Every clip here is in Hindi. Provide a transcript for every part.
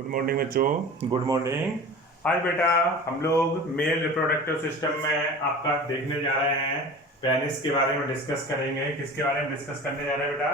गुड मॉर्निंग बच्चों, गुड मॉर्निंग। आज बेटा हम लोग मेल रिप्रोडक्टिव सिस्टम में आपका देखने जा रहे हैं। पेनिस के बारे में डिस्कस करेंगे। किसके बारे में डिस्कस करने जा रहे हैं बेटा?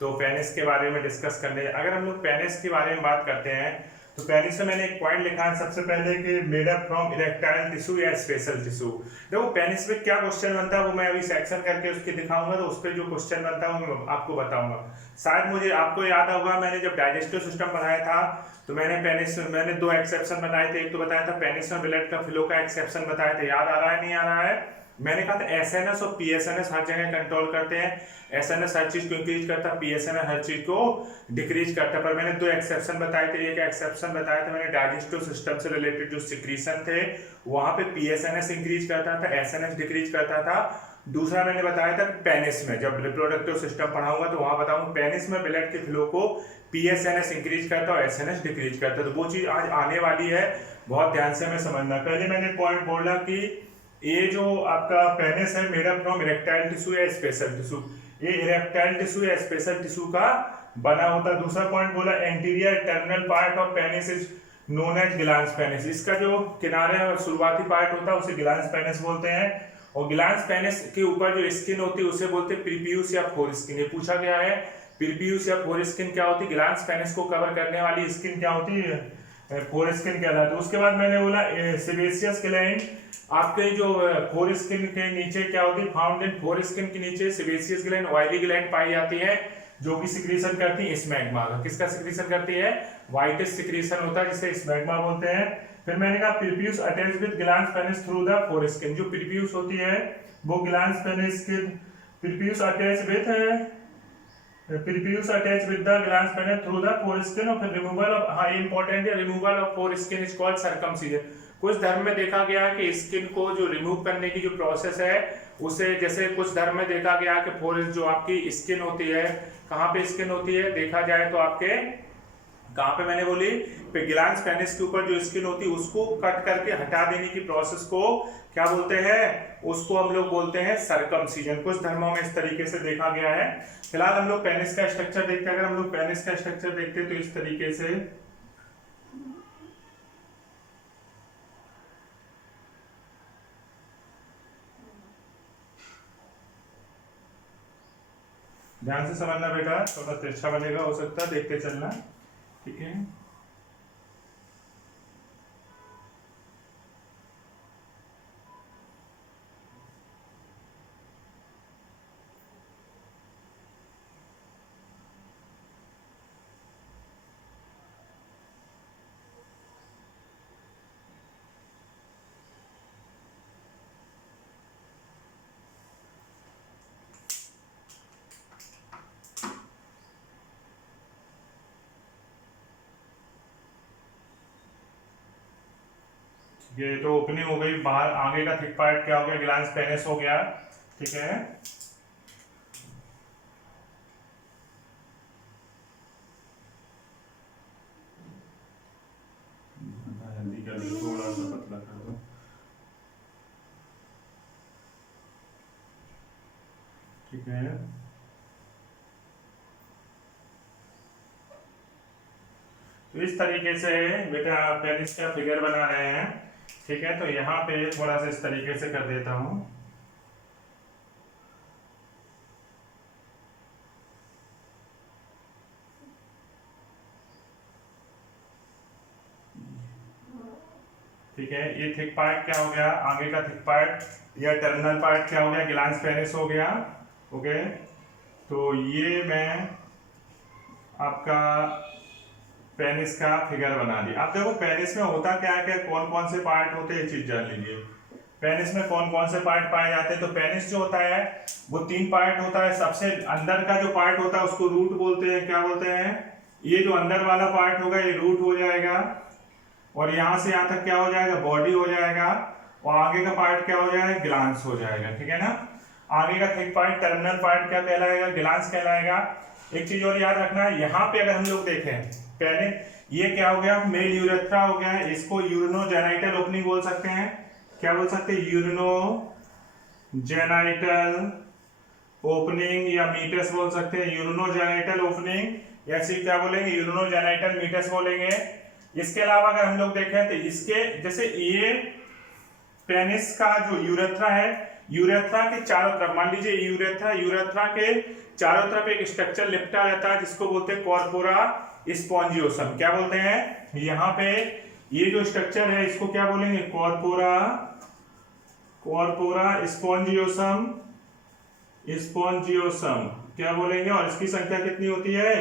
तो पेनिस के बारे में डिस्कस करने। अगर हम लोग पेनिस के बारे में बात करते हैं तो पेनिस में मैंने एक पॉइंट लिखा है सबसे पहले कि made up from erectile tissue या स्पेशल टिश्यू। देखो पेनिस में क्या क्वेश्चन बनता है वो मैं अभी सेक्शन करके उसके दिखाऊंगा, तो उस पर जो क्वेश्चन बनता है वो मैं आपको बताऊंगा। शायद मुझे आपको याद होगा मैंने जब डाइजेस्टिव सिस्टम पढ़ाया था तो मैंने दो एक्सेप्शन बताए थे। एक तो बताया था पेनिस में ब्लड का फ्लो का एक्सेप्शन बताया था, याद आ रहा है नहीं आ रहा है? मैंने कहा था एसएनएस और पीएसएनएस हर जगह कंट्रोल करते हैं। एसएनएस हर चीज को इंक्रीज करता है, पीएसएनएस हर चीज को डिक्रीज करता है। पर मैंने दो एक्सेप्शन बताए थे। एक एक्सेप्शन बताया था मैंने डाइजेस्टिव सिस्टम से रिलेटेड जो सिक्रीशन थे वहां पे पीएसएनएस इंक्रीज करता था, एसएनएस डिक्रीज करता था। दूसरा मैंने बताया था पेनिस में, जब रिप्रोडक्टिव सिस्टम पढ़ाऊंगा तो वहां बताऊंगा पेनिस में ब्लड के फ्लो को पीएसएनएस इंक्रीज करता है और एसएनएस डिक्रीज करता है। तो वो चीज आज आने वाली है, बहुत ध्यान से हमें समझना। पहले मैंने पॉइंट बोला कि ये जो आपका पेनिस है made up from erectile tissue या स्पेशल टिश्यू, ये इरेक्टाइल टिश्यू या स्पेशल टिश्यू का बना होता है। दूसरा पॉइंट बोला anterior terminal part of penis is known as glans penis. इसका जो किनारे और शुरुआती पार्ट होता है उसे ग्लैंस पेनिस बोलते हैं, और ग्लैंस पेनिस के ऊपर जो स्किन होती है उसे बोलते हैं प्रीपियूस या फोर स्किन। ये पूछा गया है प्रीपियूस या फोर स्किन क्या होती है? ग्लैंस पेनिस को कवर करने वाली स्किन क्या होती है? फोर स्किन कहलाती है। उसके बाद मैंने बोला सेबेशियस ग्लैंड, आपके जो फोर स्किन के नीचे क्या होती है? फाउंड इन फोर स्किन के नीचे सेबेशियस ग्लैंड, ऑयली ग्लैंड पाई जाती है जो कि सिक्रीशन करती है स्मैग्मा का। किसका सिक्रीशन करती है? व्हाइटिश सिक्रीशन होता है जिसे स्मैग्मा बोलते हैं। फिर मैंने कहा prepuce attach with glans penis through the foreskin. जो प्रीपियूस होती है वो ग्लैंस पेनिस के prepuce attach with the glans penis through the foreskin. और फिर रिमूवल ऑफ, हाँ इंपॉर्टेंट है, removal of foreskin is called circumcision. कुछ धर्म में देखा गया है कि स्किन को जो रिमूव करने की जो प्रोसेस है उसे, जैसे कुछ धर्म में देखा गया कि फोर जो आपकी स्किन होती है, कहाँ पे स्किन होती है देखा जाए तो आपके कहाँ पे मैंने बोली ग्लैंस पेनिस के ऊपर जो स्किन होती है उसको कट करके हटा देने की प्रोसेस को क्या बोलते हैं? उसको हम लोग बोलते हैं सर्कमसिजन। कुछ धर्मों में इस तरीके से देखा गया है। फिलहाल हम लोग पेनिस का स्ट्रक्चर देखते हैं। अगर हम लोग पेनिस का स्ट्रक्चर देखते हैं तो इस तरीके से ध्यान से समझना बेटा, थोड़ा तिरछा बनेगा हो सकता है, देखते चलना, ठीक है? ये तो ओपनिंग हो गई, बाहर आगे का थिक पार्ट क्या हो गया? ग्लैंस पेनिस हो गया, ठीक है? थोड़ा सा पतला कर दो, ठीक है? तो इस तरीके से बेटा पेनिस का फिगर बना रहे हैं, ठीक है? तो यहाँ पे थोड़ा सा इस तरीके से कर देता हूँ। ठीक है, ये थिक पार्ट क्या हो गया? आगे का थिक पार्ट या टर्मिनल पार्ट क्या हो गया? ग्लैंस पेनिस हो गया, ओके? तो ये मैं आपका पेनिस का फिगर बना दिया। अब देखो पेनिस में होता क्या है, कौन कौन से पार्ट होते हैं ये चीज जान लीजिए। पेनिस में कौन कौन से पार्ट पाए जाते हैं? तो पेनिस जो होता है वो तीन पार्ट होता है। सबसे अंदर का जो पार्ट होता है उसको रूट बोलते हैं। क्या बोलते हैं? ये जो अंदर वाला पार्ट होगा ये रूट हो जाएगा, और यहाँ से यहाँ तक क्या हो जाएगा? बॉडी हो जाएगा, और आगे का पार्ट क्या हो जाएगा? ग्लांस हो जाएगा, ठीक है ना? आगे का थिक पार्ट टर्मिनल पार्ट क्या कहलाएगा? ग्लांस कहलाएगा। एक चीज और याद रखना है, यहाँ पे अगर हम लोग देखें पहले, ये क्या हो गया? मेल यूरेथ्रा हो गया, इसको यूरिनोजेनाइटल ओपनिंग बोल सकते हैं। क्या बोल सकते हैं? यूरिनोजेनाइटल ओपनिंग या मीटस बोल सकते हैं। यूरिनोजेनाइटल ओपनिंग, ऐसे क्या बोलेंगे? यूरिनोजेनाइटल मीटस बोलेंगे। इसके अलावा अगर हम लोग देखें तो इसके जैसे ये पेनिस का जो यूरेथ्रा है, यूरेथ्रा के चारों तरफ मान लीजिए यूरेथ्रा के चारों तरफ एक स्ट्रक्चर लिपटा रहता है जिसको बोलते हैं कॉर्पोरा स्पॉन्जियोसम। क्या बोलते हैं? यहाँ पे ये जो स्ट्रक्चर है इसको क्या बोलेंगे? कॉर्पोरा स्पॉन्जियोसम क्या बोलेंगे? और इसकी संख्या कितनी होती है?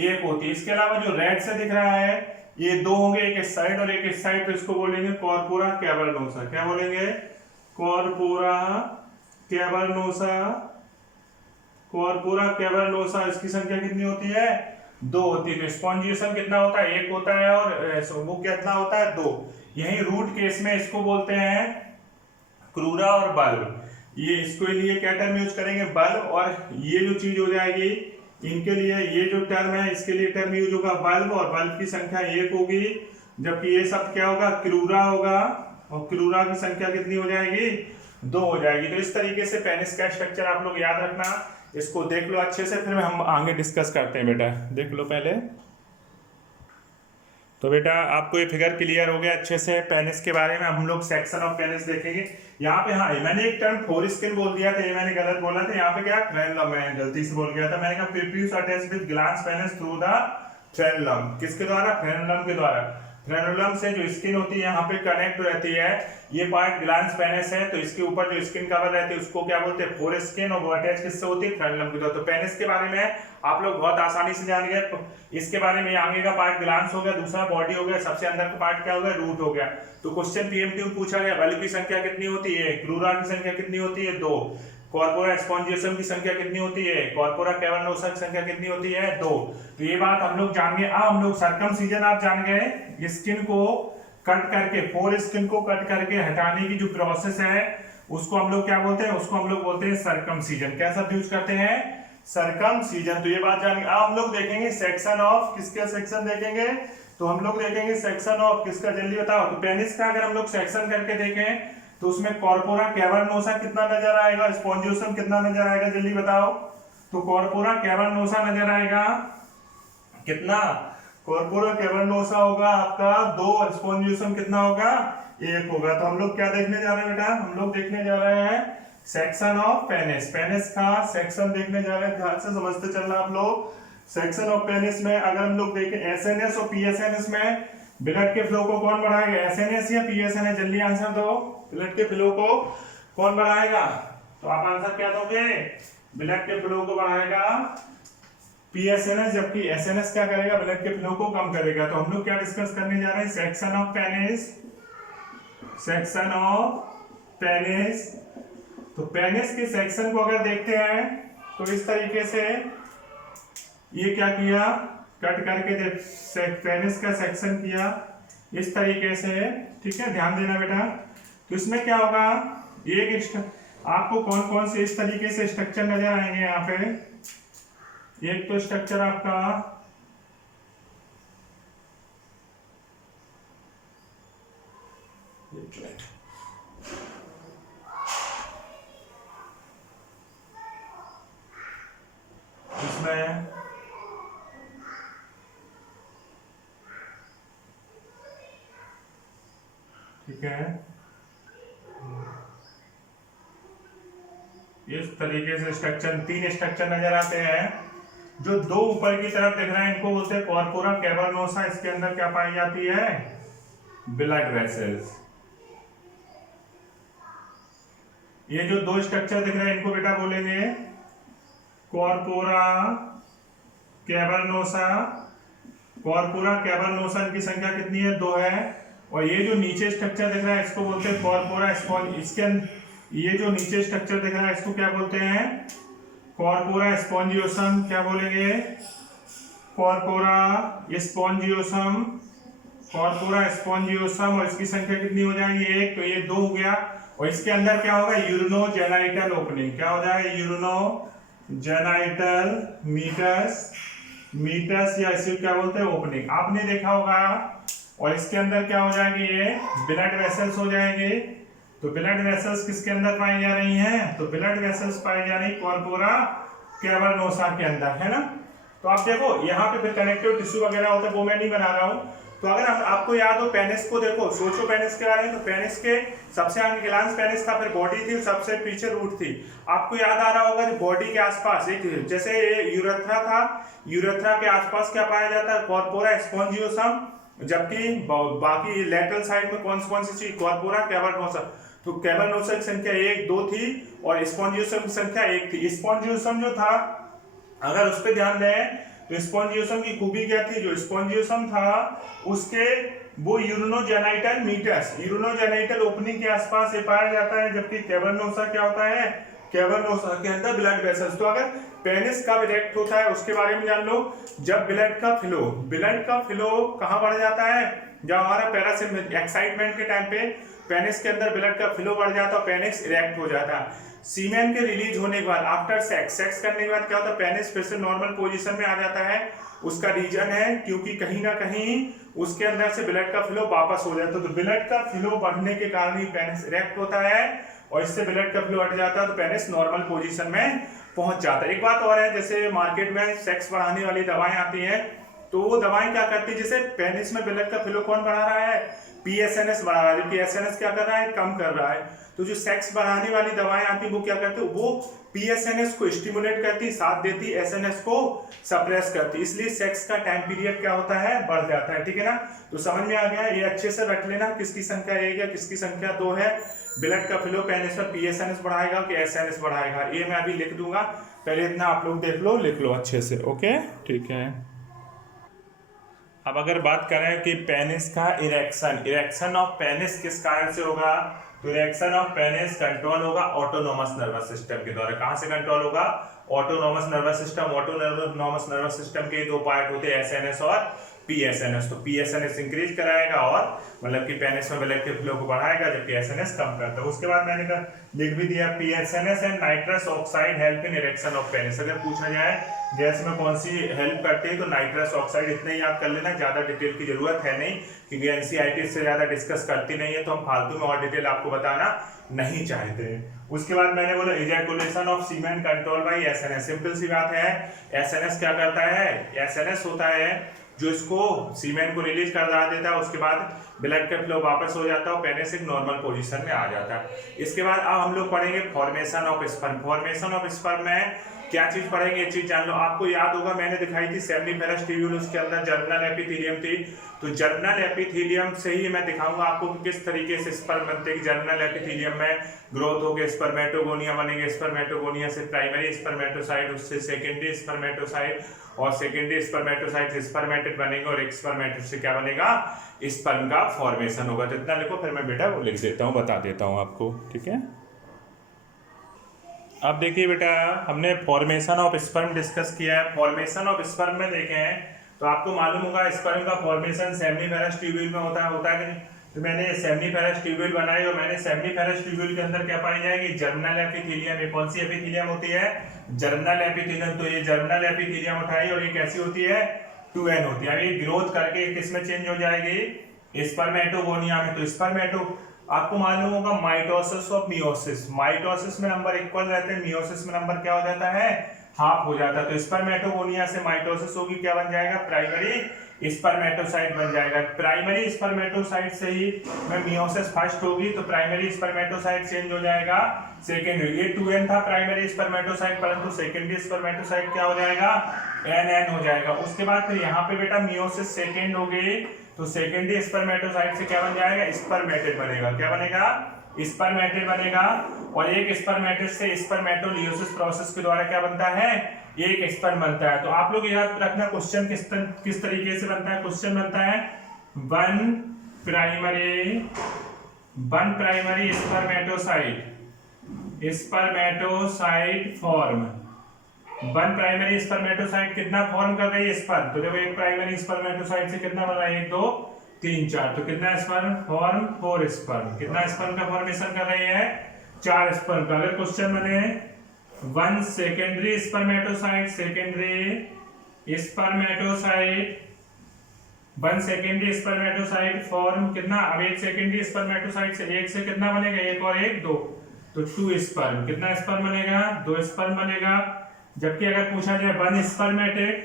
एक होती है। इसके अलावा जो रेड से दिख रहा है ये दो होंगे, एक इस साइड और एक इस साइड, तो इसको बोलेंगे कॉर्पोरा कैवर्नोसा। क्या बोलेंगे? Corpora cavernosa. इसकी संख्या कितनी होती है? दो होती है। तो स्पॉन्जियोसम कितना होता है? एक होता है। और वो कितना होता है? दो। यही रूट केस में इसको बोलते हैं क्रूरा और बल्ब। ये इसके लिए क्या टर्म यूज करेंगे? बल्ब। और ये जो चीज हो जाएगी इनके लिए, ये जो टर्म है इसके लिए टर्म यूज होगा बल्ब, और बल्ब की संख्या एक होगी, जबकि ये सब क्या होगा? क्रूरा होगा, और क्रूरा की संख्या कितनी हो जाएगी? दो हो जाएगी। तो इस तरीके से पेनिस का स्ट्रक्चर आप लोग याद रखना, इसको देख लो अच्छे से, फिर हम आगे डिस्कस करते हैं। बेटा देख लो पहले। तो बेटा आपको ये फिगर क्लियर हो गया अच्छे से पेनिस के बारे में। हम लोग सेक्शन ऑफ पेनिस देखेंगे। यहाँ पे हाँ मैंने एक टर्म फोर स्किन बोल दिया था, ये मैंने गलत बोला था। यहाँ पे क्या फ्रेनलम, मैं गलती से बोल गया था। मैंने कहा prepuce attach with glans penis through the frenulum. किसके द्वारा? फ्रेनलम के द्वारा। फ्रेनलम से जो स्किन होती है यहाँ पे कनेक्ट रहती है। ये पार्ट ग्लैंस पेनिस है, तो इसके ऊपर जो स्किन कवर रहती है उसको क्या बोलते हैं? Four skin. और वो अटैच किससे होती है? फ्रेनलम के द्वारा। तो पेनिस के बारे में आप लोग बहुत आसानी से जान गए। इसके बारे में आगे का पार्ट ग्लैंस हो गया, दूसरा बॉडी हो गया, सबसे अंदर का पार्ट क्या हो गया? रूट हो गया। तो क्वेश्चन पीएमटी में पूछा गया बल्ब की संख्या कितनी होती है? क्रूरा की संख्या कितनी होती है? दो। कॉर्पोरा स्पॉन्जियोसम की संख्या कितनी होती है? कॉर्पोरा कैवर्नोसा की संख्या कितनी होती है? दो। तो ये बात हम लोग जान गए। हम लोग सर्कमसीजन आप जान गए, स्किन को कट करके, फोर स्किन को कट करके हटाने की जो प्रोसेस है उसको हम लोग क्या बोलते हैं? उसको हम लोग बोलते हैं सर्कमसीजन। क्या शब्द यूज करते हैं? सर्कमसीजन। तो ये बात जान गए। हम लोग देखेंगे सेक्शन ऑफ, किसका सेक्शन देखेंगे? तो हम लोग देखेंगे सेक्शन ऑफ किसका? जल्दी बताओ। तो पेनिस का अगर हम लोग सेक्शन करके देखें तो उसमें कॉर्पोरा कैवर्नोसा कितना नजर आएगा? स्पॉन्जियोसम कितना नजर आएगा? जल्दी बताओ। तो कॉर्पोरा कैवर्नोसा नजर आएगा कितना? कॉर्पोरा कैवर्नोसा होगा आपका दो, स्पॉन्जियोसम कितना होगा? एक होगा। तो हम लोग क्या देखने जा रहे हैं बेटा? हम लोग देखने जा रहे हैं सेक्शन ऑफ पेनिस। पेनिस का सेक्शन देखने जा रहे हैं, ध्यान से समझते चलना आप लोग। सेक्शन ऑफ पेनिस में अगर हम लोग देखें एसएनएस और पीएसएनएस में ब्लड के फ्लो को कौन बढ़ाएगा? एसएनएस या पीएसएनएस? जल्दी आंसर दो। ब्लड के फ्लो को कौन बढ़ाएगा? तो आप आंसर क्या दोगे? ब्लड के फ्लो को बढ़ाएगा पीएसएनएस, जबकि एसएनएस क्या करेगा? ब्लड के फ्लो को कम करेगा। तो हम लोग क्या डिस्कस करने जा रहे हैं? Section of penis. Section of penis. तो पेनिस के सेक्शन को अगर देखते हैं तो इस तरीके से ये क्या किया? कट करके पेनिस का सेक्शन किया इस तरीके से। ठीक है, ध्यान देना बेटा। तो इसमें क्या होगा? एक आपको कौन कौन से इस तरीके से स्ट्रक्चर नजर आएंगे यहाँ पे? एक तो स्ट्रक्चर आपका इसमें ठीक है, इस तरीके से स्ट्रक्चर, तीन स्ट्रक्चर नजर आते हैं। जो दो ऊपर की तरफ दिख रहे हैं इनको बोलते हैं कॉर्पोरा कैवर्नोसा। इसके अंदर क्या पाई जाती है? Blood vessels. ये जो दो स्ट्रक्चर दिख रहे हैं इनको बेटा बोलेंगे कॉर्पोरा कैवर्नोसा। कॉर्पोरा कैवर्नोसा की संख्या कितनी है? दो है। और ये जो नीचे स्ट्रक्चर दिख रहा है इसको बोलते हैं कॉर्पोरा स्पॉन्ज। इसके ये जो नीचे स्ट्रक्चर दिख रहा है इसको क्या बोलते हैं? Corpora spongiosum. क्या बोलेंगे? Corpora spongiosum. Corpora spongiosum. और इसकी संख्या कितनी हो जाएगी? एक। तो ये दो हो गया। और इसके अंदर क्या होगा? Urinogenital opening. क्या हो जाएगा? यूरिनोजेनाइटल मीटस या इसे क्या बोलते हैं? ओपनिंग। आपने देखा होगा। और इसके अंदर क्या हो जाएंगे? ये ब्लड वेसल्स हो जाएंगे। तो ब्लड वेसल्स किसके अंदर पाई जा रही हैं? तो ब्लड वेसल्स पाई जा रही कॉर्पोरा कैवर्नोसा के अंदर, है ना। तो आप देखो यहाँ पे फिर कनेक्टिव टिश्यू वगैरह होता है, वो मैं नहीं बना रहा हूँ। तो अगर हम आपको याद हो पेनिस को देखो, सोचो पेनिस के बारे में, तो पेनिस के सबसे आगे ग्लैंस पेनिस था, फिर बॉडी थी, सबसे पीछे रूट थी। आपको याद आ रहा होगा बॉडी के आसपास एक जैसे यूरेथ्रा था, यूरेथ्रा के आसपास क्या पाया जाता है, कॉर्पोरा स्पॉन्जियोसम, जबकि बाकी लेटरल साइड में कौन सी चीज, कॉर्पोरा कैवर्नोसा। तो कैवर्नोसा की संख्या 1 2 थी और स्पॉन्जियोसम की संख्या 1 थी। स्पॉन्जियोसम जो था, अगर उस पर ध्यान दें तो स्पॉन्जियोसम की खूबी क्या थी, जो स्पॉन्जियोसम था उसके वो यूरिनोजेनाइटल मीटस, यूरिनोजेनाइटल ओपनिंग के आसपास ये पाया जाता है, जबकि कैवर्नोसा क्या होता है, कैवर्नोसा के अंदर ब्लड वेसल्स। तो अगर पेनिस कब इरेक्ट होता है उसके बारे में जान लो, जब ब्लड का फ्लो कहाँ बढ़ जाता है, जब हमारा पैरासिम्पैथेटिक एक्साइटमेंट के टाइम पे पेनिस के अंदर ब्लड का फ्लो बढ़ जाता है, पेनिस इरेक्ट हो जाता है। सीमेन के रिलीज होने के बाद, आफ्टर सेक्स करने के बाद क्या होता है, पेनिस फिर से नॉर्मल पोजीशन में आ जाता है। उसका रीजन है क्योंकि कहीं ना कहीं उसके अंदर से ब्लड का फ्लो वापस हो जाता है। तो ब्लड का फ्लो बढ़ने के कारण ही पेनिस इरेक्ट होता है और इससे ब्लड का फ्लो हट जाता है तो पेनिस नॉर्मल पोजीशन में पहुंच जाता है। एक बात और है, जैसे मार्केट में सेक्स बढ़ाने वाली दवाएं आती हैं, तो वो दवाएं क्या करती है, जैसे पेनिस में ब्लड का फ्लो कौन बढ़ा रहा है, पीएसएनएस बढ़ा रहा है, जबकि एसएनएस क्या कर रहा है, कम कर रहा है। तो जो सेक्स बढ़ाने वाली दवाएं आती है वो क्या करती है, वो पीएसएनएस को स्टिमुलेट करती, साथ देती, एसएनएस को सप्रेस करती, इसलिए सेक्स का टाइम पीरियड क्या होता है, बढ़ जाता है। ठीक है ना, तो समझ में आ गया, ये अच्छे से रख लेना किसकी संख्या 1 है किसकी संख्या 2 है। ब्लड का फ्लो पेनिस पर पीएसएनएस बढ़ाएगा कि एसएनएस बढ़ाएगा, ये मैं अभी लिख दूंगा, पहले इतना आप लोग देख लो, लिख लो अच्छे से। ओके ठीक है। अब अगर बात करें कि पेनिस का इरेक्शन ऑफ पेनिस किस कारण से होगा, तो इरेक्शन ऑफ पेनिस कंट्रोल होगा ऑटोनोमस नर्वस सिस्टम के द्वारा। कहां से कंट्रोल होगा, autonomous nervous system. Autonomous nervous system के 2 पार्ट होते हैं, एसएनएस और पीएसएनएस। तो पीएसएनएस इंक्रीज कराएगा और मतलब कि पेनिस में ब्लड के फ्लो को बढ़ाएगा, जबकि एसएनएस कम करता है। उसके बाद मैंने लिख भी दिया, PSNS and nitrous oxide help in erection of penis. अगर पूछा जाए गैस में कौन सी हेल्प करती है, तो नाइट्रस ऑक्साइड, इतना ही याद कर लेना, ज्यादा डिटेल की जरूरत है नहीं, क्योंकि एनसीईआरटी इससे ज्यादा डिस्कस करती नहीं है, तो हम फालतू में और डिटेल आपको बताना नहीं चाहते। उसके बाद मैंने बोला ejaculation of semen control by SNS. Simple सी बात है, एसएनएस क्या करता है, एसएनएस होता है जो इसको सीमेन को रिलीज कर देता है, उसके बाद ब्लड का फ्लो वापस हो जाता है और पेनिस एक नॉर्मल पोजीशन में आ जाता है। इसके बाद अब हम लोग पढ़ेंगे formation of sperm. Formation of sperm में क्या चीज पढ़ेंगे, ये चीज जान लो। आपको याद होगा मैंने दिखाई थी सेमिनिफेरस ट्यूब्यूल, उसके अंदर जर्मिनल एपिथेलियम थी, तो जर्मिनल एपिथेलियम से ही मैं दिखाऊंगा आपको कि किस तरीके से स्पर्म बनते हैं। जर्मिनल एपिथेलियम में ग्रोथ होकर स्पर्मेटोगोनिया बनेंगे, स्पर्मेटोगोनिया से प्राइमरी स्पर्मेटोसाइट, उससे सेकेंडरी स्पर्मेटोसाइट, और सेकेंडरी स्पर्मेटोसाइट से स्पर्मेटेड बनेंगे, और एक स्पर्मेटेड से क्या बनेगा, स्पर्म का फॉर्मेशन होगा। तो इतना लिखो, फिर मैं बेटा वो लिख देता हूँ, बता देता हूँ आपको। ठीक है, अब देखिए बेटा, हमने फॉर्मेशन ऑफ स्पर्म डिस्कस किया है। फॉर्मेशन ऑफ स्पर्म में देखें तो आपको मालूम होगा स्पर्म का फॉर्मेशन सेमिनिफेरस ट्यूब्यूल में होता है कि नहीं। तो मैंने सेमिनिफेरस ट्यूब्यूल बनाई और मैंने सेमिनिफेरस ट्यूब्यूल के अंदर क्या पाई जाएगी, जर्मिनल एपिथेलियम। ये कौन सी एपिथेलियम होती है, जर्मिनल एपिथेलियम। तो ये जर्मिनल एपिथेलियम उठाई और ये कैसी होती है, 2n होती है। अब ये ग्रोथ करके किसमें चेंज हो जाएगी, स्पर्मेटोगोनिया में। तो स्पर्मेटो आपको मालूम होगा माइटोसिस और मियोसिस, माइटोसिस में नंबर इक्वल रहते हैं, मियोसिस में नंबर क्या हो जाता है, हाफ हो जाता है। तो स्पर्मेटोगोनिया से माइटोसिस होगी, क्या बन जाएगा, प्राइमरी स्पर्मेटोसाइट बन जाएगा। प्राइमरी स्पर्मेटोसाइट से ही में मियोसिस फर्स्ट होगी, तो प्राइमरी स्पर्मेटोसाइट चेंज हो जाएगा सेकेंडरी। ये 2n था प्राइमरी स्पर्मेटोसाइट, परंतु सेकेंडरी स्पर्मेटोसाइट क्या हो जाएगा, nn हो जाएगा। उसके बाद फिर यहाँ पे बेटा मियोसिस सेकेंड हो गई, तो सेकेंडरी स्पर्मेटोसाइट से क्या बन जाएगा, स्पर्मेटेड बनेगा। क्या बनेगा, स्पर्मेटेड बनेगा। और एक स्पर्मेटेड से स्पर्मेटोलियोसिस प्रोसेस के द्वारा क्या बनता है, एक स्पर्म बनता है। तो आप लोग याद रखना क्वेश्चन किस तरीके से बनता है। क्वेश्चन बनता है one primary spermatocyte form. One primary spermatocyte कितना फॉर्म कर रही है, स्पर्म। तो देखो एक प्राइमरी स्पर्मेटोसाइट से कितना बन रहा है, 1 2 3 4, तो कितना स्पर्म फॉर्म, 4 स्पर्म। कितना स्पर्म का फॉर्मेशन कर रही है, 4 स्पर्म का। अगर क्वेश्चन बने one secondary spermatocyte one secondary spermatocyte form कितना, अब एक सेकेंडरी स्पर्मेटोसाइट से एक से कितना बनेगा, 1 और 1 2, तो 2 स्पर्म। कितना स्पर्म बनेगा, 2 स्पर्म बनेगा। जबकि अगर पूछा जाए one spermatid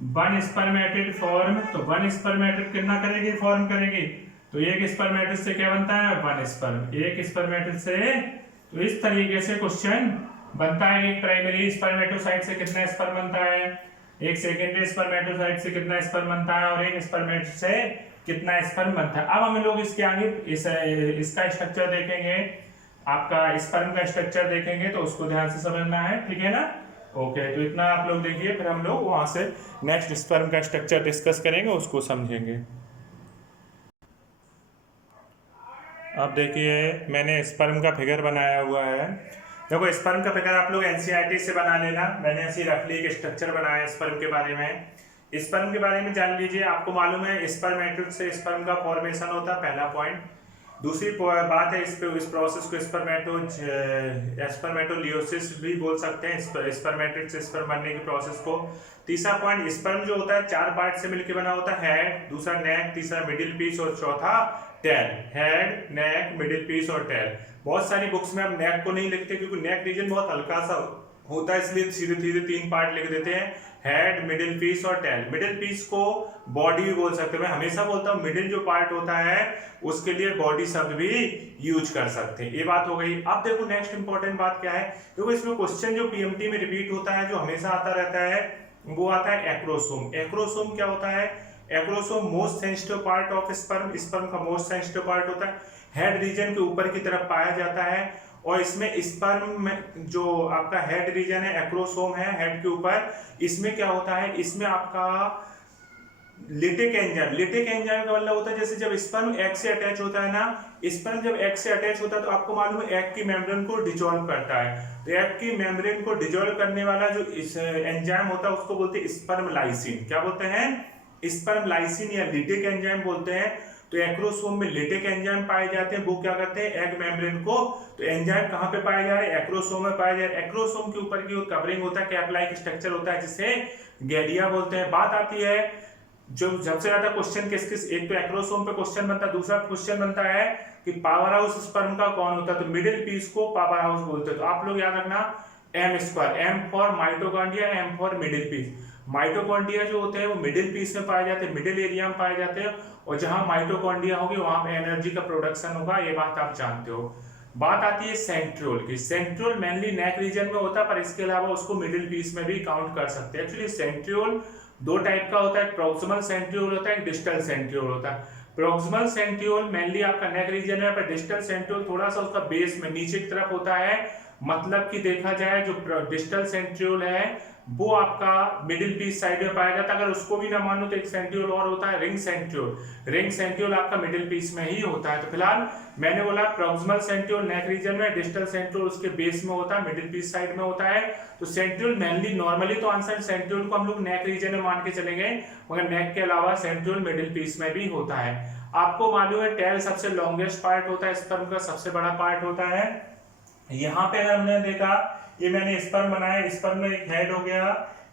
one spermatid form, तो वन स्पर्मेटिड कितना करेगी, फॉर्म करेगी। तो एक स्पर्मेटिड से क्या बनता है, वन स्पर्म, एक स्पर्मेटिड से। तो इस तरीके से क्वेश्चन बनता है। एक प्राइमरी स्पर्मेटोसाइट से कितना स्पर्म बनता है, एक सेकेंडरी स्पर्मेटोसाइट से कितना स्पर्म बनता है, और एक स्पर्मेटिड से कितना स्पर्म बनता है। अब हम लोग इसके आगे इसका स्ट्रक्चर देखेंगे, आपका स्पर्म का स्ट्रक्चर देखेंगे, तो उसको ध्यान से समझना है, ठीक है ना। ओके, तो इतना आप लोग देखिए, फिर हम लोग वहां से नेक्स्ट स्पर्म का स्ट्रक्चर डिस्कस करेंगे, उसको समझेंगे। अब देखिए मैंने स्पर्म का फिगर बनाया हुआ है। देखो स्पर्म का फिगर आप लोग एनसीईआरटी से बना लेना, मैंने ऐसी रफ ली एक स्ट्रक्चर बनाया स्पर्म के बारे में। स्पर्म के बारे में जान लीजिए, आपको मालूम है स्पर्मेटिड से स्पर्म का फॉर्मेशन होता है, पहला पॉइंट। दूसरी बात है इस प्रोसेस को स्पर्मेटोलियोसिस भी बोल सकते हैं, स्पर्मेटिड से स्पर्म बनने की प्रोसेस को। तीसरा पॉइंट, स्पर्म जो होता है 4 पार्ट से मिलकर बना होता है, हेड, दूसरा नेक, तीसरा मिडिल पीस और चौथा टेल। हेड, नेक, मिडिल पीस और टेल। बहुत सारी बुक्स में हम नेक को नहीं लिखते क्योंकि नेक रीजन बहुत हल्का सा होता है, इसलिए सीधे सीधे 3 पार्ट लिख देते हैं, हेड, मिडिल पीस और टेल। मिडिल पीस को बॉडी भी बोल सकते हैं, मैं हमेशा बोलता हूँ मिडिल जो पार्ट होता है उसके लिए बॉडी शब्द भी यूज कर सकते हैं। ये बात हो गई। अब देखो नेक्स्ट इंपॉर्टेंट बात क्या है, देखो इसमें क्वेश्चन जो पीएमटी में रिपीट होता है, जो हमेशा आता रहता है, वो आता है एक्रोसोम। एक्रोसोम क्या होता है, acrosome most sensitive part of sperm, sperm का मोस्ट सेंसिटिव पार्ट होता है, हेड रीजन के ऊपर की तरफ पाया जाता है। और इसमें स्पर्म में जो आपका हेड रीजन है, एक्रोसोम है हेड के ऊपर, इसमें क्या होता है, इसमें आपका लिटिक एंजाइम, लिटिक एंजाइम का मतलब होता है जैसे जब स्पर्म एग से अटैच होता है ना, स्पर्म जब एग से अटैच होता है तो आपको मालूम है एग की मेम्ब्रेन को डिसॉल्व करता है। तो एग की मेम्ब्रेन को डिसॉल्व करने वाला जो एंजाइम होता है उसको बोलते हैं स्पर्म लाइसिन। क्या बोलते हैं, स्पर्म लाइसिन या लिटिक एंजाइम बोलते हैं। तो एक्रोसोम में लिटिक एंजाइम पाए जाते हैं, वो क्या करते हैं एग मेम्ब्रेन को, तो एंजाइम कहां पे पाए जा रहे हैं, एक्रोसोम में पाए जा रहे हैं। एक्रोसोम के ऊपर की कवरिंग होता है, कैप लाइक स्ट्रक्चर होता है, जिसे गैरिया बोलते हैं। बात आती है जो सबसे ज्यादा क्वेश्चन किस किस, एक तो एक्रोसोम पे क्वेश्चन बनता है, दूसरा क्वेश्चन बनता है कि पावर हाउस स्पर्म का कौन होता है, तो मिडिल पीस को पावर हाउस बोलते हैं। तो आप लोग याद रखना M square, M for mitochondria, M for middle piece. Mitochondria जो होते हैं वो मिडिल पीस में पाए जाते हैं, मिडिल एरिया में पाए जाते हैं, और जहां माइटोकॉन्ड्रिया होगी वहां पे एनर्जी का प्रोडक्शन होगा, ये बात आप जानते हो। बात आती है सेंट्रियोल की। सेंट्रियोल मेनली नेक रीजन में होता है, पर इसके अलावा उसको मिडिल पीस में भी काउंट कर सकते हैं। एक्चुअली सेंट्रियोल 2 टाइप का होता है, प्रॉक्सिमल सेंट्रियोल होता है, डिस्टल सेंट्रियोल होता है। प्रॉक्सिमल सेंट्रियोल मेनली आपका नेक रीजन है, पर डिस्टल सेंट्रियोल थोड़ा सा उसका बेस में नीचे की तरफ होता है। मतलब कि देखा जाए जो डिस्टल सेंट्रियोल है वो आपका मिडिल पीस साइड में पाया जाता है। अगर उसको भी ना मानो तो एक सेंट्रियोल और होता है, रिंग सेंट्रियोल। रिंग सेंट्रियोल आपका मिडिल पीस में ही होता है। तो फिलहाल मैंने बोला प्रॉक्सिमल सेंट्रियोल नेक रीजन में, डिस्टल सेंट्रियोल उसके बेस में होता है, मिडिल पीस साइड में होता है। तो सेंट्रियोल मेनली नॉर्मली तो आंसर सेंट्रियोल को हम लोग नेक रीजन में मान के चलेंगे, मगर नेक के अलावा सेंट्रियोल मिडिल पीस में भी होता है। आपको मालूम है टेल सबसे लॉन्गेस्ट पार्ट होता है, स्पर्म का सबसे बड़ा पार्ट होता है। यहाँ पे अगर हमने देखा, ये मैंने स्पर्म बनाया, स्पर्म में एक हेड हो गया,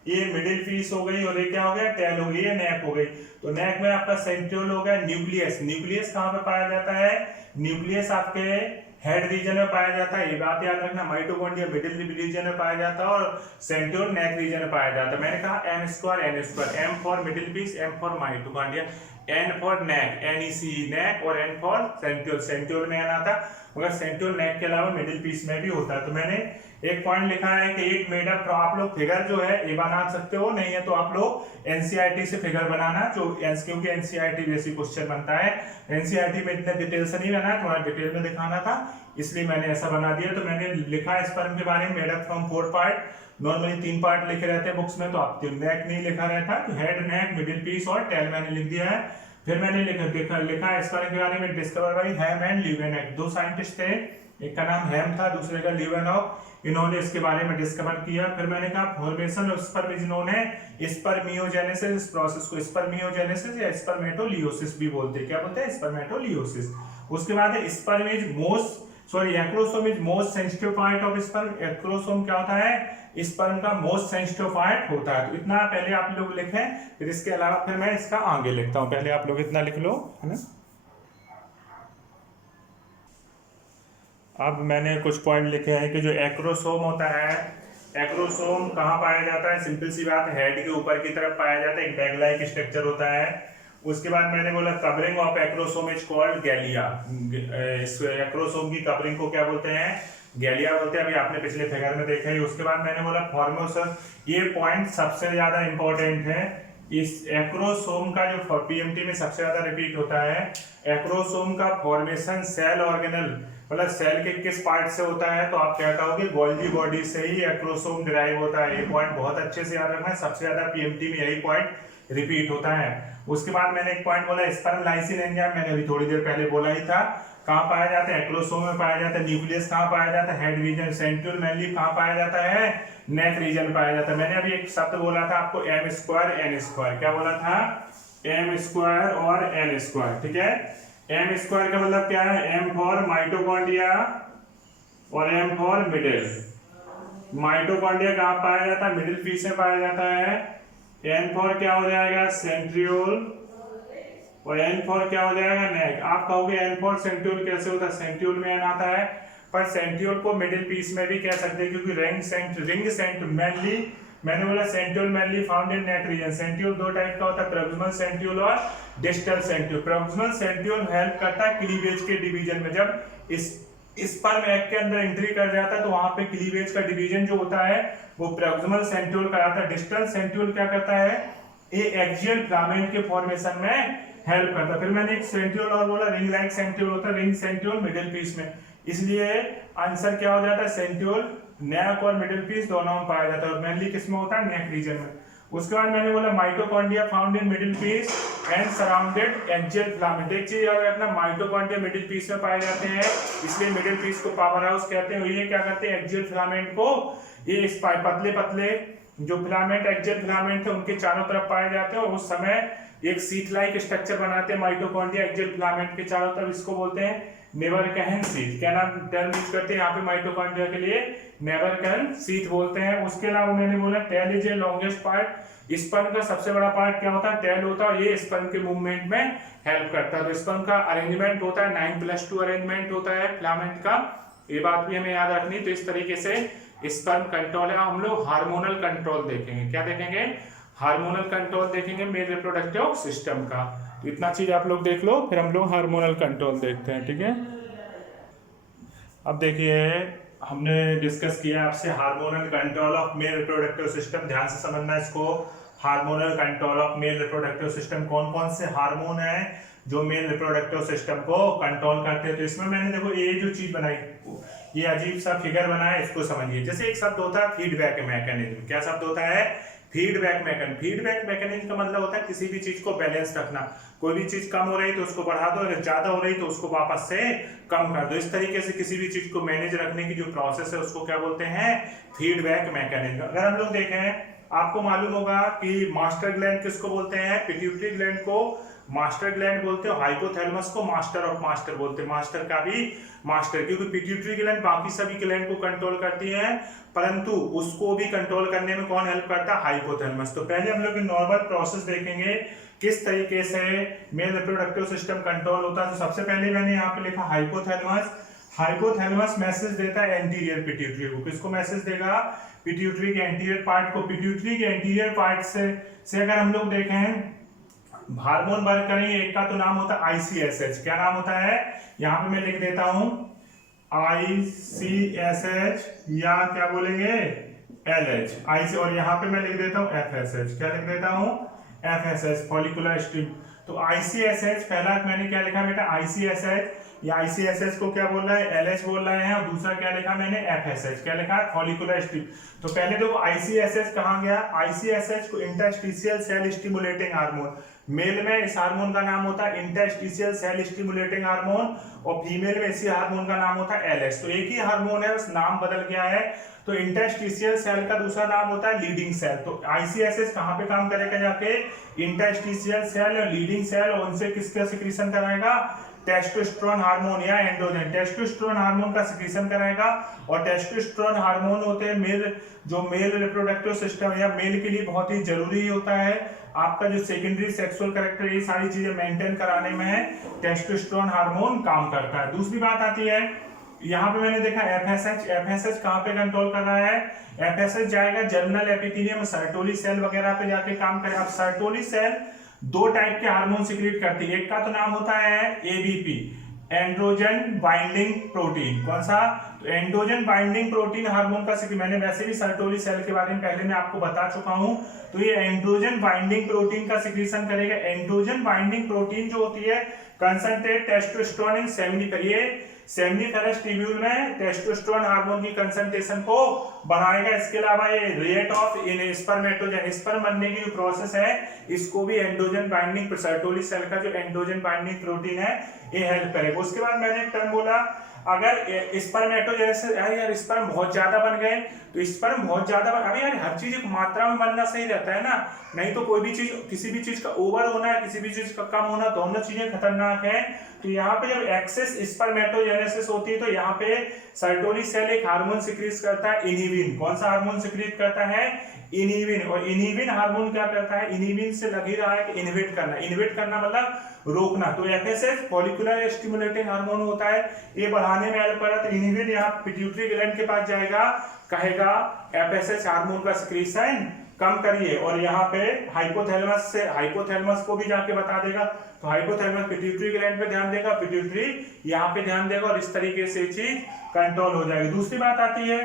ये मिडिल पीस हो गई, और ये क्या हो गया, टेल हो गई, ये नेक हो गई। तो नेक में आपका सेंट्रियोल हो गया। न्यूक्लियस, न्यूक्लियस कहाँ पे पाया जाता है, न्यूक्लियस आपके हेड रीजन में पाया जाता है, ये बात याद रखना। माइटोकॉन्ड्रिया मिडिल रीजन में पाया जाता है, और सेंट्रियोल नेक रीजन में पाया जाता है। मैंने कहा M square N square, M for middle piece, M for mitochondria, N for neck, NEC neck, और एन फॉर सेंट्रियोल, सेंट्रियोल में एन आता, मगर सेंट्रियोल नेक के अलावा मिडिल पीस में भी होता है। तो मैंने एक पॉइंट लिखा है कि एक मेड अप, आप लोग फिगर जो है ये बना सकते हो, नहीं है तो आप लोग एनसीईआरटी से फिगर बनाना, जो क्योंकि एनसीईआरटी जैसी क्वेश्चन बनता है। एनसीईआरटी में इतने डिटेल से नहीं बना, थोड़ा डिटेल में दिखाना था, इसलिए मैंने ऐसा बना दिया। तो मैंने लिखा स्पर्म के बारे में, made up from 4 part, normally 3 part लिखे रहते हैं बुक्स में, तो आप नेक नहीं लिखा रहता, तो हेड, नेक, मिडिल पीस और टेल मैंने लिख दिया है। फिर मैंने लिखा स्पर्म के बारे में, discover by Ham and Leeuwenhoek, 2 scientist थे, एक का नाम हैम था, दूसरे का ल्यूवेनॉक, इन्होंने इसके बारे में डिस्कवर किया। फिर मैंने कहा फॉर्मेशन ऑफ स्पर्म, इन्होंने स्पर्मियोजेनेसिस प्रोसेस को स्पर्मियोजेनेसिस या स्पर्मेटोलियोसिस भी बोलते हैं। क्या बोलते हैं, स्पर्मेटोलियोसिस। उसके बाद है sperm is most, sorry acrosome is most sensitive part of sperm. Acrosome क्या होता है, स्पर्म का मोस्ट सेंसिटिव पार्ट होता है। तो इतना पहले आप लोग लिखें, फिर इसके अलावा फिर मैं इसका आगे लिखता हूं, पहले आप लोग इतना लिख लो, है ना। अब मैंने कुछ पॉइंट लिखे हैं कि जो एक्रोसोम होता है, एक्रोसोम कहाँ पाया जाता है? सिंपल सी बात है, हेड के ऊपर की तरफ पाया जाता है, एक बैग लाइक स्ट्रक्चर होता है। उसके बाद मैंने बोला covering of acrosome is called गैलिया। इस एक्रोसोम की कवरिंग को क्या बोलते हैं? गैलिया बोलते हैं। अभी आपने पिछले फिगर में देखा है। उसके बाद मैंने बोला फॉर्मेशन, ये पॉइंट सबसे ज्यादा इंपॉर्टेंट है। इस एक्रोसोम का जो पीएमटी में सबसे ज्यादा रिपीट होता है, एक्रोसोम का फॉर्मेशन सेल ऑर्गेनल, मतलब सेल के किस पार्ट से होता है? तो आप क्या कहोगे? गोल्गी बॉडी से ही एक्रोसोम डिराइव होता है। ये पॉइंट बहुत अच्छे से याद रखना है, सबसे ज्यादा पीएमटी में यही पॉइंट रिपीट होता है। उसके बाद मैंने एक पॉइंट बोला स्पर्म लाइसिन एंजाइम, मैंने अभी थोड़ी देर पहले बोला ही था। कहाँ पाया जाता है? एक्रोसोम में पाया जाता है। न्यूक्लियस कहाँ पाया जाता है? Head region. सेंट्रियोल मेनली कहाँ पाया जाता है? नेक रीजन पाया जाता है। मैंने अभी एक शब्द बोला था आपको, एम स्क्वायर एन स्क्वायर। क्या बोला था? एम स्क्वायर और एन स्क्वायर, ठीक है। एम स्क्वायर का मतलब क्या है? एम फॉर माइटोकॉन्ड्रिया और एम फॉर मिडिल। माइटोकॉन्ड्रिया कहाँ पाया जाता है? मिडिल पीस में पाया जाता है। एन फॉर क्या हो जाएगा? सेंट्रियोल। और एन फॉर क्या हो जाएगा? नेक। आप कहोगे एन फॉर सेंट्रियोल कैसे होता है? सेंट्रियोल में एन आता है, पर सेंट्रियोल को मिडिल पीस में भी कह सकते हैं, क्योंकि रिंग सेंट मेनली, मैंने बोला centriole mainly found in neck region. Centriole दो टाइप का होता है, प्रॉक्सिमल सेंट्रियोल और distal centriole. Proximal centriole help करता है क्लीवेज के डिवीजन में। जब इस पर एग के अंदर एंट्री कर जाता है तो वहां पे क्लीवेज का डिवीजन जो होता है वो प्रॉक्सिमल सेंट्रियोल कहलाता है। डिस्टल सेंट्रियोल क्या करता है? ये एक्सियल फिलामेंट के फॉर्मेशन में हेल्प करता है। फिर मैंने एक सेंट्रियोल और बोला, रिंग लाइक सेंट्रियोल होता है। रिंग सेंट्रियोल मिडिल पीस में, इसलिए आंसर क्या हो जाता है? सेंट्रियोल नेक और मिडिल पीस दोनों में पाया जाता है, और मेनली किस में होता है? नेक रीजन में। उसके बाद मैंने बोला mitochondria found in middle piece and surrounded axial filament. एक चीज याद रखना, माइटोकॉन्ड्रिया मिडिल पीस में पाए जाते हैं, इसलिए मिडिल पीस को पावर हाउस कहते हैं। ये क्या करते हैं? एक्सियल फिलामेंट को, ये इस पतले पतले जो फिलामेंट एक्सियल फिलामेंट थे उनके चारों तरफ पाए जाते हैं, और उस समय एक सीट लाइक स्ट्रक्चर बनाते हैं माइटोकॉन्ड्रिया एक्सियल फिलामेंट के चारों तरफ। इसको बोलते हैं नेबरकहन सीट। क्या नाम टर्म यूज करते हैं यहाँ पे माइटोकॉन्ड्रिया के लिए? नेबरकहन सीट बोलते हैं। उसके अलावा मैंने बोला tail is a longest part. Sperm का सबसे बड़ा पार्ट क्या होता है? टेल होता है। ये स्पर्म के मूवमेंट में हेल्प करता है। तो स्पर्म का अरेंजमेंट होता है 9+2 अरेंजमेंट होता है फिलामेंट का, ये बात भी हमें याद रखनी। तो इस तरीके से स्पर्म कंट्रोल है। हम लोग हार्मोनल कंट्रोल देखेंगे। क्या देखेंगे? हार्मोनल कंट्रोल देखेंगे मेल रिप्रोडक्टिव सिस्टम का। तो इतना चीज आप लोग देख लो, फिर हम लोग हार्मोनल कंट्रोल देखते हैं, ठीक है। अब देखिए, हमने डिस्कस किया आपसे hormonal control of male reproductive system. ध्यान से समझना इसको। Hormonal control of male reproductive system, कौन कौन से हार्मोन है जो मेल रिप्रोडक्टिव सिस्टम को कंट्रोल करते हैं। तो इसमें मैंने देखो ये जो चीज बनाई, ये अजीब सा फिगर बनाया, इसको समझिए। जैसे एक शब्द होता है फीडबैक मैकेनिज्म। क्या शब्द होता है? Feedback mechanism. फीडबैक मैकेनिज्म का मतलब होता है किसी भी चीज को बैलेंस रखना। कोई भी चीज कम हो रही तो उसको बढ़ा दो, अगर ज्यादा हो रही तो उसको वापस से कम कर दो। इस तरीके से किसी भी चीज को मैनेज रखने की जो प्रोसेस है उसको क्या बोलते हैं? Feedback mechanism. अगर हम लोग देखें, आपको मालूम होगा कि मास्टर ग्लैंड किसको बोलते हैं? पिट्यूटरी ग्लैंड को मास्टर ग्लैंड बोलते हो, हाइपोथैलेमस को मास्टर ऑफ मास्टर बोलते हैं। मास्टर का भी मास्टर, क्योंकि पिट्यूटरी ग्लैंड बाकी सभी ग्लैंड को कंट्रोल करती है, परंतु उसको भी कंट्रोल करने में कौन हेल्प करता है? हाइपोथैलेमस। तो पहले हम लोग नॉर्मल प्रोसेस देखेंगे किस तरीके से मेल रिप्रोडक्टिव सिस्टम कंट्रोल होता है। तो सबसे पहले मैंने यहाँ पे लिखा हाइपोथैलेमस। हाइपोथैलेमस मैसेज देता है एंटीरियर पिट्यूटरी को। किसको मैसेज देगा? पिट्यूटरी के एंटीरियर पार्ट को। पिट्यूटरी के एंटीरियर पार्ट से अगर हम लोग देखें हार्मोन वर्क करेंगे, एक का तो नाम होता है ICSH। क्या नाम होता है? यहाँ पे मैं लिख देता हूं ICSH, या क्या बोलेंगे LH, और यहाँ पे मैं लिख देता हूँ FSH। क्या लिख देता हूँ? FSH, follicular stim. तो ICSH पहला मैंने क्या लिखा बेटा? ICSH। या ICSH को क्या बोल रहा है? LH बोल रहे हैं। और दूसरा क्या लिखा मैंने? FSH। क्या लिखा? Follicular stim. तो पहले देखो ICSH कहाँ गया? ICSH को interstitial cell stimulating hormone. Male में इस हार्मोन का नाम होता है इंटरस्टिशियल सेल स्टिमुलेटिंग हार्मोन, और फीमेल में इसी हार्मोन का नाम होता है LH। तो एक ही हार्मोन है, बस नाम बदल गया है। तो इंटरस्टिशियल सेल का दूसरा नाम होता है लीडिंग सेल। तो ICSH कहाँ पे काम करेगा? जाके इंटरस्टिशियल सेल और लीडिंग सेल, और उनसे किसका सिक्रीशन कराएगा? टेस्टोस्टेरोन हार्मोन या एंड्रोजन। टेस्टोस्टेरोन हार्मोन का सिक्रीशन कराएगा। और टेस्टोस्टेरोन हार्मोन होते हैं मेल रिप्रोडक्टिव सिस्टम या मेल के लिए बहुत ही जरूरी होता है। आपका जो सेकेंडरी सेक्सुअल कैरेक्टर, ये सारी चीजें मेंटेन कराने में टेस्टोस्टेरोन हार्मोन काम करता है। दूसरी बात आती है यहाँ पे मैंने देखा एफएसएच कहाँ पे कंट्रोल कर रहा है, एफएसएच जाएगा जर्मिनल एपिथेलियम सर्टोली सेल वगैरह पे जाके काम करे। अब सर्टोली सेल दो टाइप के हार्मोन सिक्रीट करती है, एक का तो नाम होता है एबीपी, एंड्रोजन बाइंडिंग प्रोटीन। कौन सा? तो एंड्रोजन बाइंडिंग प्रोटीन हार्मोन का सिक्रीट, मैंने वैसे भी सर्टोली सेल के बारे में पहले मैं आपको बता चुका हूं। तो ये एंड्रोजन बाइंडिंग प्रोटीन का सिक्रीशन करेगा। एंड्रोजन बाइंडिंग प्रोटीन जो होती है कंसंट्रेट टेस्टोस्टेरोन इन सेमिनिफेरस ट्यूब्यूल में टेस्टोस्टेरोन हार्मोन की कंसंट्रेशन को बढ़ाएगा। इसके अलावा ये रेट ऑफ इन स्पर्मेटोजन, स्पर्म बनने की जो प्रोसेस है इसको भी एंड्रोजन बाइंडिंग, सर्टोली सेल का जो एंड्रोजन बाइंडिंग प्रोटीन है ये हेल्प करेगा। उसके बाद मैंने एक टर्म बोला, अगर स्पर्मेटोजेनेसिस, यार स्पर्म बहुत ज्यादा बन गए, तो स्पर्म बहुत ज्यादा अभी यार हर चीज एक मात्रा में बनना सही रहता है ना, नहीं तो कोई भी चीज, किसी भी चीज का ओवर होना है, किसी भी चीज का कम होना, दोनों चीजें खतरनाक है। तो यहाँ पे जब एक्सेस स्पर्मेटोजेनेसिस होती है तो यहाँ पे सर्टोली सेल एक हार्मोन सिक्रीट करता है इनहिबिन। कौन सा हार्मोन सिक्रीट करता है? इनहिबिन। और इनहिबिन हार्मोन क्या करता है? इनहिबिन से लग ही रहा है कि इनहिबिट करना, इनहिबिट करना मतलब रोकना। तो एफएसएच फॉलिकुलर स्टिमुलेटिंग हार्मोन होता है, ये बढ़ाने में हेल्प करता है। तो इनहिबिन यहाँ पिट्यूटरी ग्लैंड के पास जाएगा, कहेगा एफएसएच हार्मोन का सिक्रीशन कम करिए, और यहाँ पे हाइपोथैलेमस से, हाइपोथैलेमस को भी जाके बता देगा। तो हाइपोथैलेमस पिट्यूटरी ग्लैंड पे ध्यान देगा, पिट्यूटरी यहाँ पे ध्यान देगा, और इस तरीके से चीज कंट्रोल हो जाएगी। दूसरी बात आती है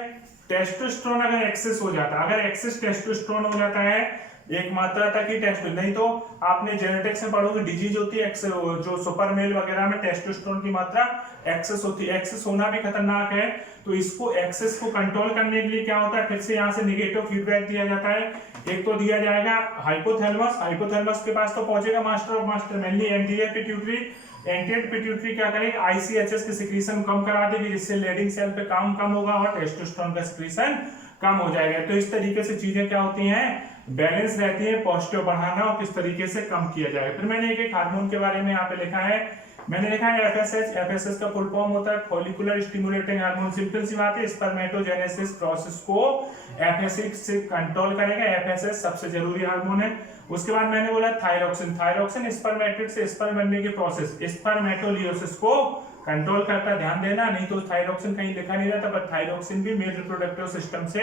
टेस्टोस्टेरोन अगर एक्सेस हो जाता है, अगर एक्सेस टेस्टोस्टेरोन हो जाता है एक मात्रा तक ही टेस्टोस्टेरोन, नहीं तो आपने जेनेटिक्स में पढ़ोगे डिजीज होती है जो सुपर मेल वगैरह में टेस्टोस्टेरोन की मात्रा एक्सेस होती है, एक्सेस होना भी खतरनाक है। तो इसको एक्सेस को कंट्रोल करने के लिए क्या होता है, फिर से यहाँ से निगेटिव फीडबैक दिया जाता है। एक तो दिया जाएगा हाइपोथैलेमस, हाइपोथैलेमस के पास तो पहुंचेगा master of master, mainly anterior pituitary. Anterior pituitary क्या करेगी, आईसीएचएस की सिक्रीशन कम करा देगी, जिससे लेडिंग सेल पे काम कम होगा और टेस्टोस्टेरोन का सिक्रीशन कम हो जाएगा। तो इस तरीके से चीजें क्या होती हैं, बैलेंस रहती है, पॉजिटिव बढ़ाना और किस तरीके से कम किया जाए। फिर मैंने एक हार्मोन के बारे में यहाँ पे लिखा है, मैंने लिखा है एफएसएच। एफएसएच का फुल फॉर्म होता है फॉलिकुलर स्टिमुलेटिंग हार्मोन। सिंपल सी बात है, स्पर्मेटोजेनेसिस प्रोसेस को एफएसएच से कंट्रोल करेगा। एफएसएच सबसे जरूरी हार्मोन है। उसके बाद मैंने बोला थायरोक्सिन, थायरोक्सिन स्पर्मेटिड से स्पर्म बनने की प्रोसेस, स्पर्मेटोलियोसिस को कंट्रोल करता, ध्यान देना, नहीं तो थायरोक्सिन कहीं लिखा नहीं रहता, पर थायरोक्सिन भी मेल रिप्रोडक्टिव सिस्टम से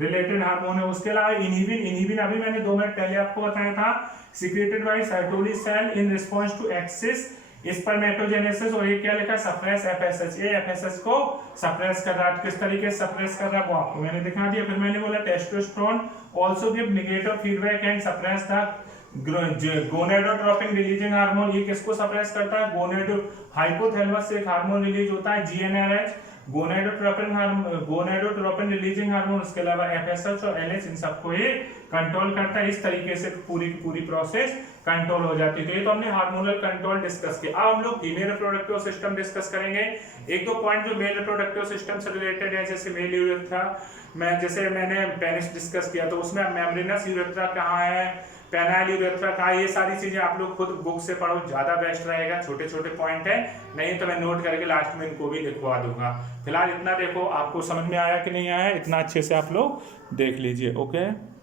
रिलेटेड हार्मोन है। उसके अलावा इनहिबिन, इनहिबिन अभी मैंने 2 मिनट पहले आपको बताया था, secreted by Sertoli cell in response to excess spermatogenesis, और ये क्या लिखा, सप्रेस एफएसएच, ये एफएसएच को सप्रेस कर रहा है। किस तरीके से सप्रेस कर रहा है वो आपको मैंने दिखा दिया। फिर मैंने बोला testosterone also give negative feedback and suppress the gonadotropin releasing hormone. ये किसको सप्रेस करता है, गोनेडो, हाइपोथैलेमस से एक हार्मोन रिलीज होता है जीएनआरएच, गोनेडोट्रोपिन रिलीजिंग हार्मोन। उसके अलावा एफएसएच और एलएच, इन सबको ये कंट्रोल करता है। इस तरीके से पूरी की पूरी प्रोसेस कंट्रोल हो जाती है। तो ये तो हमने हार्मोनल कंट्रोल डिस्कस किया। अब हम लोग फीमेल रिप्रोडक्टिव सिस्टम डिस्कस करेंगे। एक दो पॉइंट जो मेल रिप्रोडक्टिव सिस्टम से रिलेटेड है, जैसे मेल यूरेथ्रा, जैसे मैंने पेनिस डिस्कस किया, तो उसमें मेम्ब्रेनस यूरेथ्रा कहाँ है, पेनाइल यूरेथ्रा कहाँ है, ये सारी चीजें आप लोग खुद बुक से पढ़ो, ज्यादा बेस्ट रहेगा। छोटे छोटे पॉइंट है, नहीं तो मैं नोट करके लास्ट में इनको भी लिखवा दूंगा। फिलहाल इतना देखो, आपको समझ में आया कि नहीं आया, इतना अच्छे से आप लोग देख लीजिए। ओके।